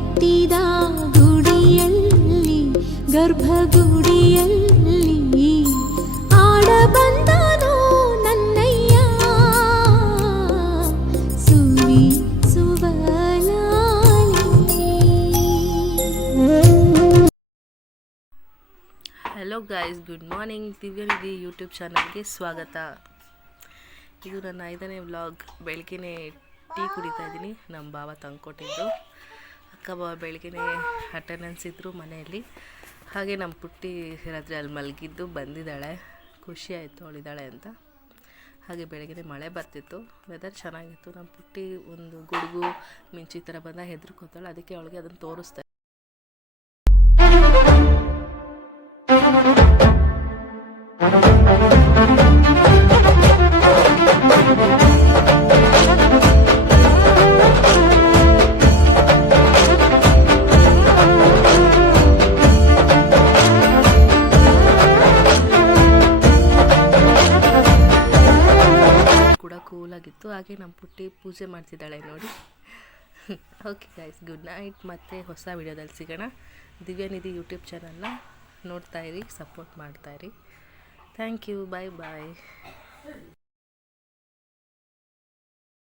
ಕಟ್ಟಿದ ಗುಡಿಯಲ್ಲಿ ಗರ್ಭಗುಡಿಯಲ್ಲಿ ಆಡ ಬಂದನು ನನ್ನಯ್ಯ ಸುವಿ ಸುವಲಾಲಿ. Hello guys, good morning. Divyanidhi YouTube ಚಾನಲ್ಗೆ ಸ್ವಾಗತ. ಇದು ನನ್ನ 5ನೇ ವ್ಲಾಗ್. ಬೆಳಗ್ಗೆನೇ ಟೀ ಕುಡಿತಾ ಇದ್ದೀನಿ. ನಮ್ಮ ಭಾವ ತಂದ್ಕೊಟ್ಟಿದ್ದು. ಅಕ್ಕ ಭಾವ ಬೆಳಗ್ಗೆನೇ ಅಟೆಂಡೆನ್ಸ್ ಇದ್ದರು ಮನೆಯಲ್ಲಿ. ಹಾಗೆ ನಮ್ಮ ಪುಟ್ಟಿ ರಾತ್ರಿ ಅಲ್ಲಿ ಮಲಗಿದ್ದು ಬಂದಿದ್ದಾಳೆ. ಖುಷಿ ಆಯಿತು ಅವಳಿದ್ದಾಳೆ ಅಂತ. ಹಾಗೆ ಬೆಳಗ್ಗೆನೇ ಮಳೆ ಬರ್ತಿತ್ತು, ವೆದರ್ ಚೆನ್ನಾಗಿತ್ತು. ನಮ್ಮ ಪುಟ್ಟಿ ಒಂದು ಗುಡುಗು ಮಿಂಚು ಈ ಥರ ಬಂದ ಹೆದರ್ಕೋತಾಳೆ. ಅದಕ್ಕೆ ಅವಳಿಗೆ ಅದನ್ನು ತೋರಿಸ್ತಾ ಕೂಡ ಕೂಲಾಗಿತ್ತು. ಹಾಗೆ ನಮ್ಮ ಪುಟ್ಟಿ ಪೂಜೆ ಮಾಡ್ತಿದ್ದಾಳೆ ನೋಡಿ. Okay guys, good night. ಮತ್ತೆ ಹೊಸ ವಿಡಿಯೋದಲ್ಲಿ ಸಿಗೋಣ. ದಿವ್ಯನಿಧಿ ಯೂಟ್ಯೂಬ್ ಚಾನಲ್ನ ನೋಡ್ತಾಯಿರಿ, ಸಪೋರ್ಟ್ ಮಾಡ್ತಾಯಿರಿ. Thank you. Bye bye.